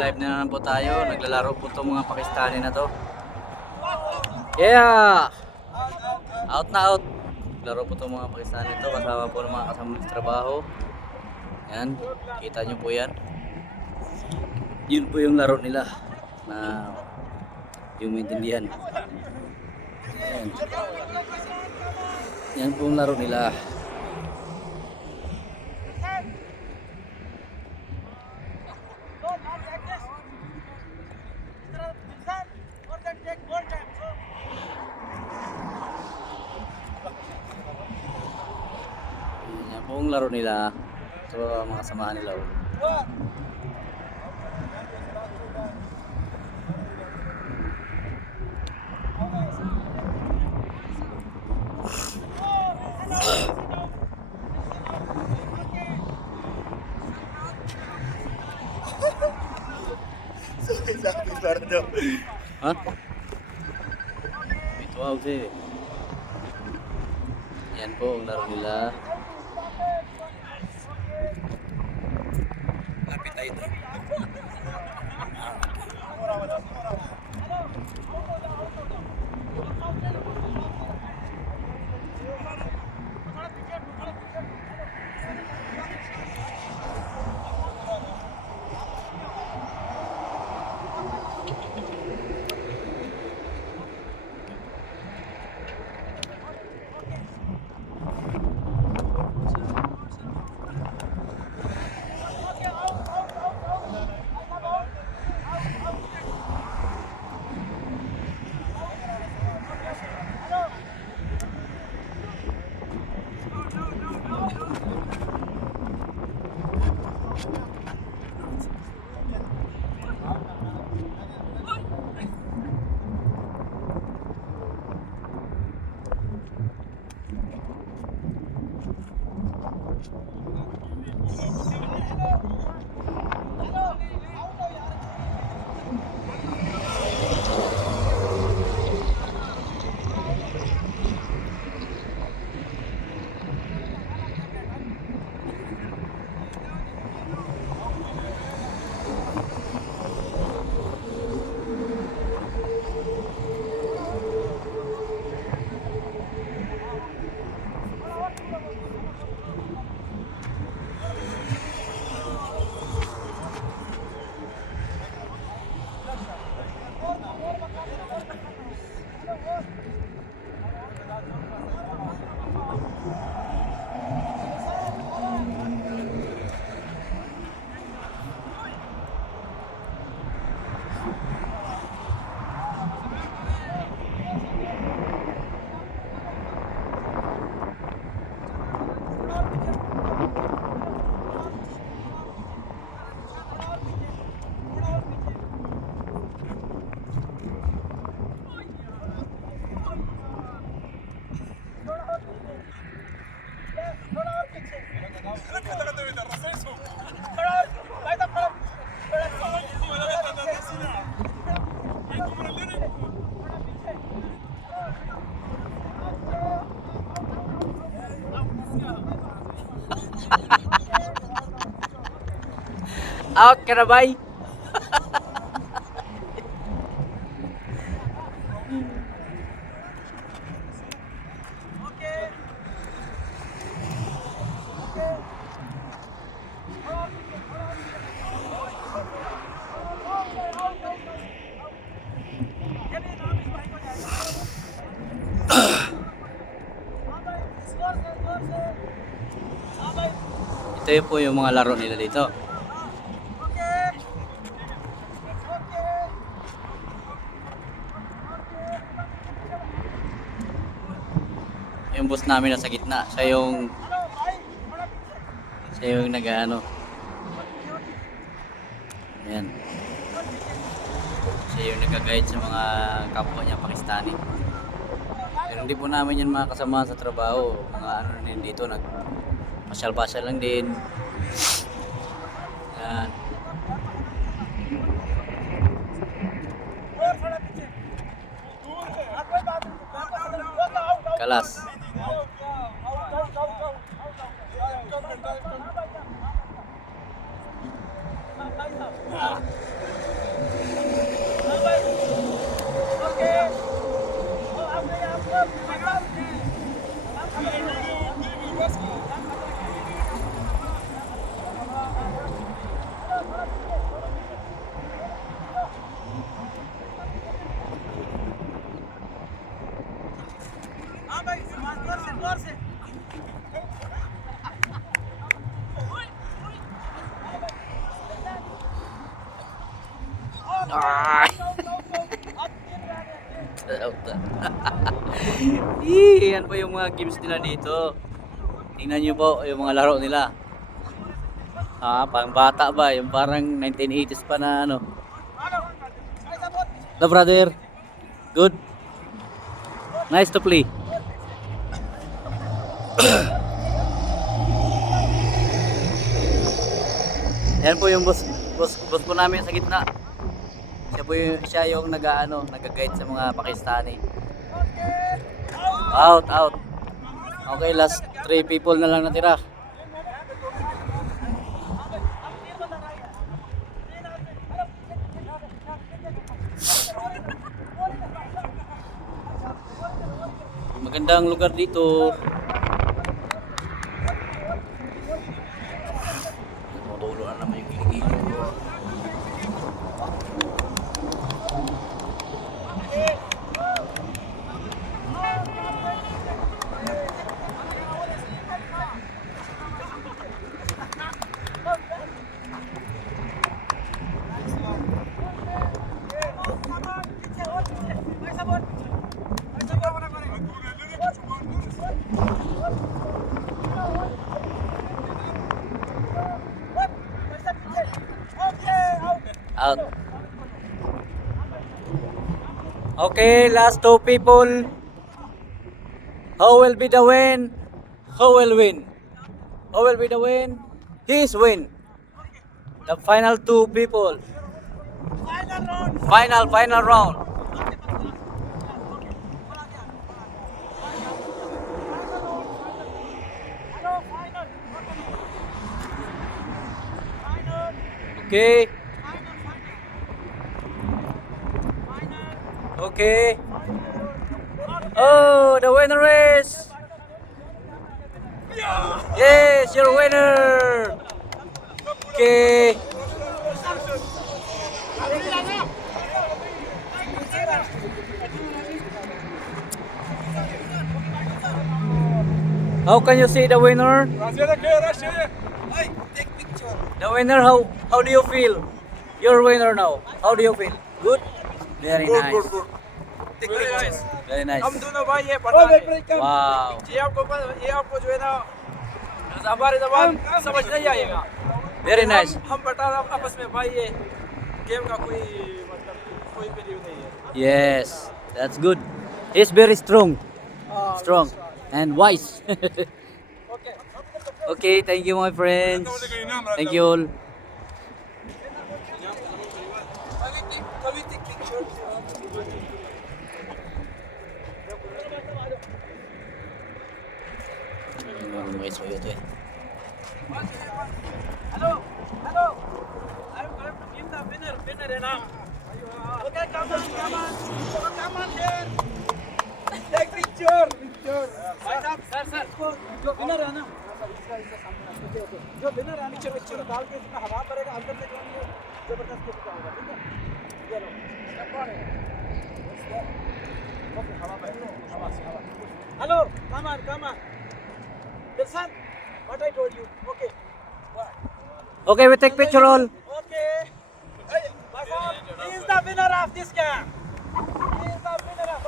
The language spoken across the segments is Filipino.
live na naman po tayo. Naglalaro po itong mga Pakistani na to. Yeah! Out na out. Laro po itong mga Pakistani to. Kasama po ng mga kasama sa trabaho. Yan. Kita nyo po yan. Yun po yung laro nila. Na yung maintindihan. Yan. Yan po yung laro nila. Yan po yung laro nila. Ito mga samahan nila. Ha? Ito out eh. Yan po ang laro nila. Lapit tayo ito. Out ka na bay? Ito yung po yung mga laro nila dito. Yung boss namin nasa gitna, siya yung nag-ano. Ayan. Siya yung nag-guide sa mga kapwa niya Pakistani. Pero hindi po namin yan mga kasama sa trabaho. Mga ano din dito, nag-pasyal-pasyal lang din. Ayan. Kalas. Ah. Ah! Yan po yung mga games nila dito. Tingnan nyo po yung mga laro nila. Pang bata ba? Yung parang 1980s pa na ano. The brother. Good. Nice to play. Yan po yung boss po namin sa gitna. Siya yung nag-guide sa mga Pakistani. Out. Okay, last 3 people na lang natira. Magandang lugar dito. Tutulo na naman yung kiligili. Out. Okay, last 2 people. Who will be the win? Who will win? Who will be the win? His win. The final 2 people. Final round. Okay. Okay. Oh, the winner is... Yes, you're winner. Okay. How can you see the winner? The winner, how do you feel? You're winner now. How do you feel? Good? Very nice. Very nice. Very nice. हम दोनों भाई ये पता नहीं Wow. ये आपको जो है ना हमारे जबान समझ नहीं आएगा Very nice. हम बता आपस में भाई ये गेम का कोई मतलब कोई वैल्यू नहीं है Yes, that's good. He's very strong. Strong and wise. Okay Okay, thank you my friends. Thank you all. कभी टिक picture May soyo to eh. Hello, I'm going to give the winner enough. Okay, come on here. Take picture. Sir. जो winner है ना, जो winner है ना, पिक्चर डाल के इसमें हवा पड़ेगा, अंदर से जाएंगे, जबरदस्त किसका होगा, ठीक है? ये लो, step on it. Okay, हवा पड़ेगा, Hello, come on. Listen, what I told you. Okay. What? Okay, we take picture all. Okay. Hey, he is the winner of this game. He is the winner of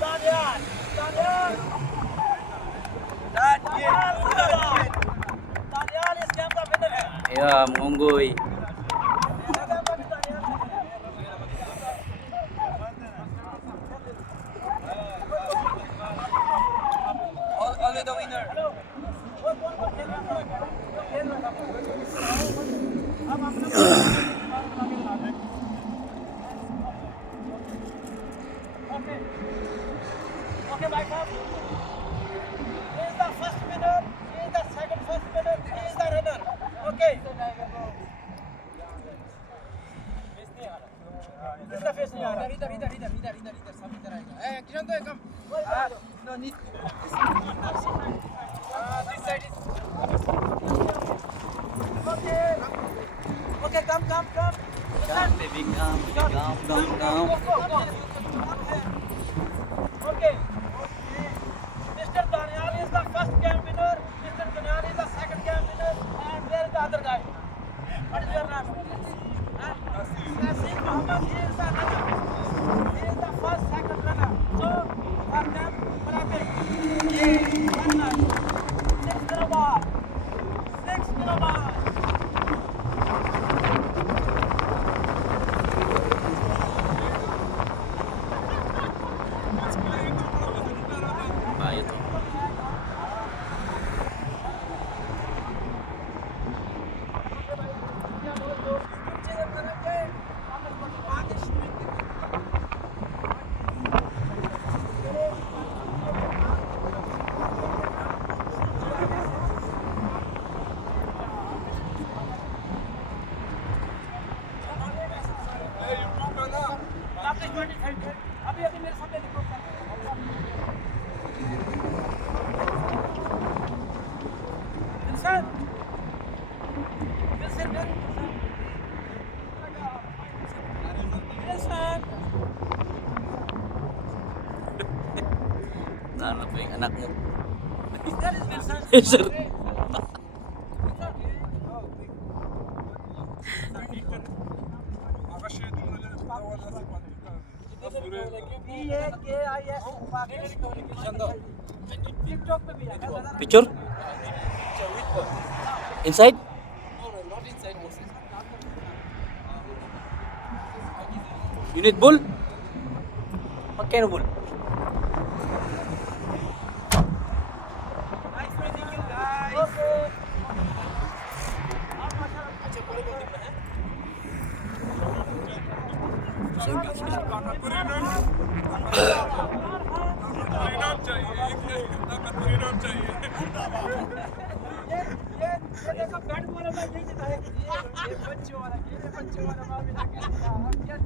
Daniel. Daniel is game the winner. Yeah, Monggoy. Only the winner. Okay, my friend. He is the first winner. He is the second first winner. He is the runner. Okay. इसका फेस नहीं आ रहा इधर सब इधर आएगा ए किरण तो come no need this side is okay come Come, baby, come. Okay अभी मेरे सामने देखो Wilson Wilson Wilson Ano po yung anak mo? That is Wilson. Sir. TikTok पे भी आएगा Picture? Inside? You need bull? What kind of bull? Nice meeting you guys. Okay. ये देखो बैट वाला मैं यही था ये बच्चों वाला मैं भी लगा अब क्या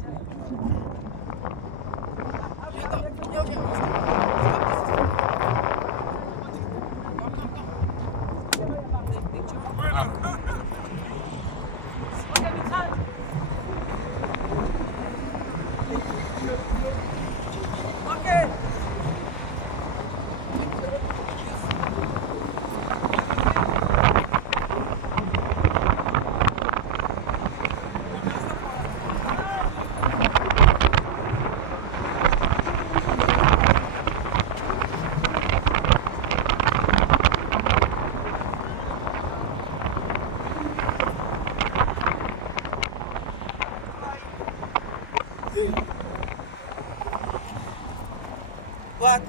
Okay. What?